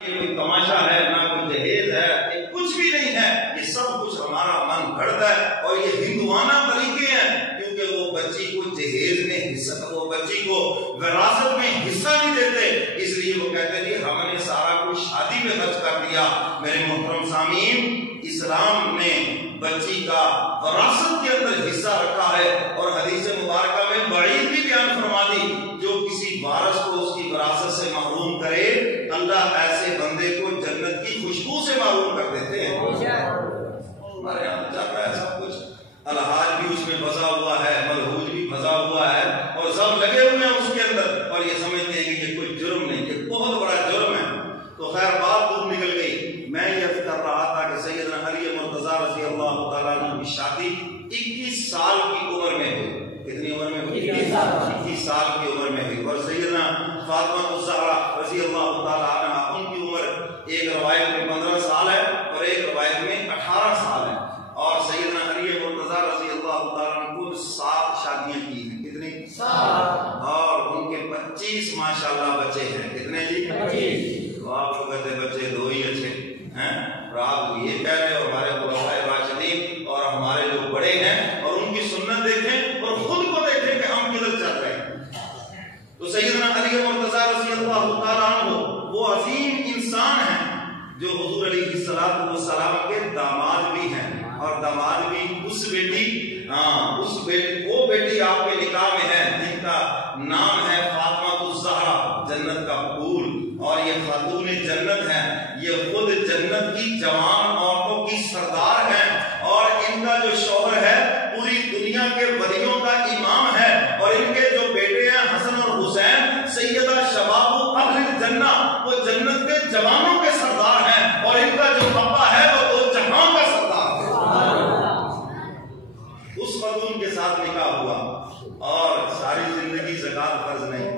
کوئی تماشا ہے نہ کوئی جہیز ہے، یہ کچھ بھی نہیں ہے، یہ سب کچھ ہمارا من گھڑت ہے اور یہ ہندوانہ طریقے ہیں، کیونکہ وہ بچی کو جہیز میں حصہ، وہ بچی کو وراثت میں حصہ نہیں دیتے، اس لیے وہ کہتے ہیں ہم نے سارا کچھ شادی میں خرچ کر دیا۔ میرے محترم سامعین، اسلام نے بچی کا وراثت کے اندر حصہ رکھا ہے اور حدیث مبارکہ میں وعید بھی بیان فرما دی، جو کسی وارث کو اس کی وراثت سے محروم کرے اللہ ایسے بندے کو جنت کی خوشبو سے محروم کر دیتے ہیں۔ ہمارے یہاں چل رہا ہے سب کچھ، الحاج بھی اس میں پھنسا ہوا ہے، ملحوظ بھی پھنسا ہوا ہے اور سب لگے ہوئے ہیں اس کے اندر اور یہ سمجھتے ہیں کہ یہ کوئی جرم نہیں، یہ بہت بڑا جرم ہے۔ تو خیر بات دور نکل گئی، میں یہ کر رہا تھا کہ سیدنا علی مرتضیٰ رضی اللہ تعالیٰ عنہ کی شادی 21 سال کی عمر میں ہوئی۔ کتنی عمر میں ہوئی؟ 21 سال کی عمر میں ہوئی۔ اور سیدنا فاطمہ الزہرا رضی اللہ تعالیٰ عنہ، ان کی عمر ایک روایت میں 15 سال ہے اور ایک روایت میں 18 سال ہے، اور سیدنا علی مرتضیٰ رضی اللہ تعالیٰ عنہ کو 7 شادیاں کی ہیں۔ کتنی؟ 7۔ اور ان کے 25 ماشاءاللہ بچے ہیں۔ کتنے جی؟ 25۔ آپ کو کہتے بچے 2 ہی اچھے ہیں، اور آپ یہ کہہ رہے اور ہمارے خلفائے راشدین اور ہمارے جو بڑے ہیں اور ان کی سنت دیکھیں اور خود کو دیکھیں کہ ہم کدھر چل رہے ہیں۔ تو سیدنا علی مرتضیٰ رضی اللہ تعالیٰ عنہ وہ عظیم انسان ہیں جو حضور علیہ السلام کے داماد بھی ہیں، اور داماد بھی اس بیٹی وہ بیٹی آپ کے نکاح میں ہے جن کا نام ہے فاطمہ الزہرا، جنت کا پھول، اور یہ خاتون جنت ہے، یہ خود جنت کی جوان عورتوں کی سردار ہیں، اور ان کا جو شوہر ہے پوری دنیا کے ولیوں کا امام ہے، اور ان کے جو بیٹے ہیں حسن اور حسین سیدہ شباب اہل الجنہ، وہ جنت کے جوانوں کے سردار ہیں، اور ان کا جو پاپا ہے وہ 2 جہاں کا سردار ہے۔ اس خاتون کے ساتھ نکاح ہوا اور ساری زندگی زکات فرض نہیں۔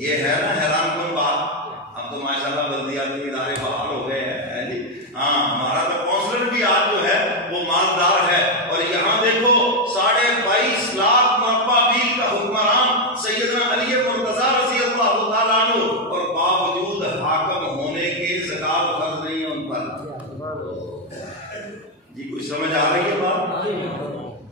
یہ ہے نا حیران کن بات۔ اب تو ماشاءاللہ بلدیاتی ادارے بحال ہو گئے ہیں جی، ہاں ہمارا تو کونسلر بھی آج جو ہے وہ مالدار ہے، اور یہاں دیکھو 22.5 لاکھ مربع میل کا حکمران سیدنا علی مرتضیٰ رضی اللہ تعالیٰ عنہ، اور باوجود حاکم ہونے کے زکات فرض نہیں ہے ان پر۔ جی کوئی سمجھ آ رہی ہے بات؟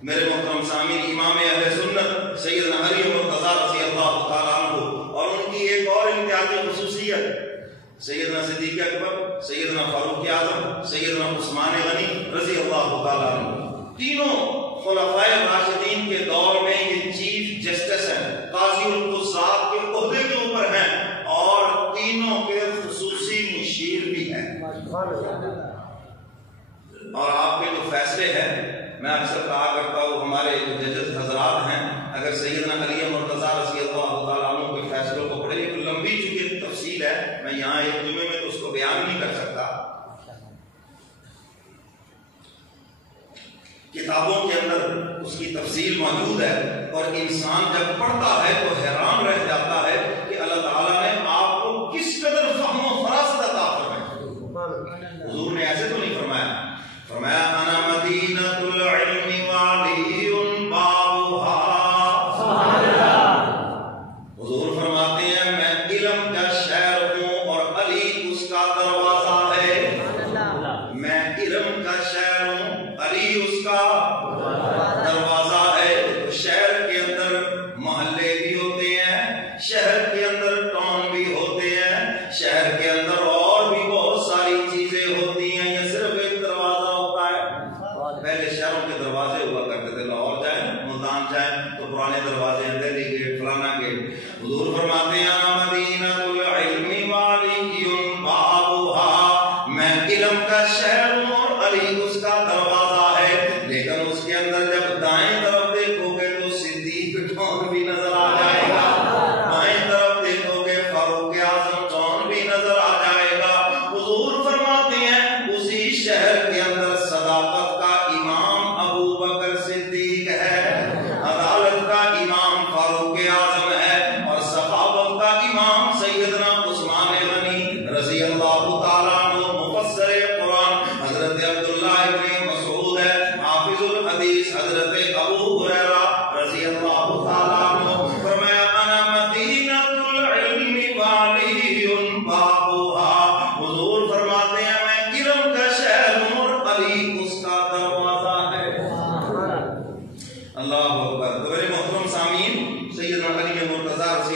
میرے محترم سامعین، امام اہل سنت سیدنا علی مرتضیٰ رضی اللہ تعالیٰ عنہ، اور ان کی ایک اور امتیازی خصوصیت سیدنا صدیق اکبر، سیدنا فاروق اعظم، سیدنا عثمان غنی رضی اللہ تعالیٰ عنہ، تینوں خلفائے راشدین کے دور میں یہ چیف جسٹس ہیں، قاضی القضات کے عہدے کے اوپر ہیں، اور تینوں کے خصوصی مشیر بھی ہیں۔ اور آپ کے جو فیصلے ہیں، میں اکثر کہا کرتا ہوں ہمارے جو ججز حضرات ہیں، اگر سیدنا علی مرتضیٰ رضی اللہ تعالیٰ عنہ کے فیصلوں کو پڑھیں، ایک لمبی چونکہ تفصیل ہے، میں یہاں ایک جمعے میں تو اس کو بیان نہیں کر سکتا، کتابوں کے اندر اس کی تفصیل موجود ہے، اور انسان جب پڑھتا ہے تو حیران رہ جاتا ہے کہ اللہ تعالیٰ نے آپ کو کس قدر فہم و فراست عطا فرمائی۔ حضور نے ایسے تو نہیں فرمایا، فرمایا انا مدینۃ العلم وعلی بابھا۔ حضور فرماتے ہیں میں علم کا شہر ہوں اور علی اس کا دروازہ ہے۔ میں علم کا شہر ہوں، علی اس کا دروازہ ہے۔ شہر کے اندر محلے بھی ہوتے ہیں، شہر کے اندر ٹاؤن بھی ہوتے ہیں، شہر کے اندر اور بھی بہت ساری چیزیں ہوتی ہیں، یہ صرف ایک دروازہ ہوتا ہے۔ پہلے شہروں کے دروازے ہوا کرتے تھے، لاہور جائیں، ملتان جائیں تو پرانے دروازے ہیں، دہلی گیٹ، فلانا گیٹ۔ حضور فرماتے ہیں انا مدینۃ العلم وعلی بابھا، میں علم کا شہر ہوں اور علی اس کا دروازہ ہے۔ لیکن اس کے اندر جب دائیں طرف دیکھو گے تو صدیق ٹاؤن بھی نظر آ جائے گا، بائیں طرف دیکھو گے فاروق اعظم ٹاؤن بھی نظر آ جائے گا۔ حضور فرماتے ہیں اسی شہر کے اندر صداقت کا امام ابو بکر صدیق ہے، عدالت کا امام فاروق اعظم ہے، اور صحابت کا امام سیدنا عثمان غنی رضی اللہ تعالیٰ عنہ، مفسر قرآن اللہ اکبر۔ تو میرے محترم سامعین، سیدنا علی مرتضیٰ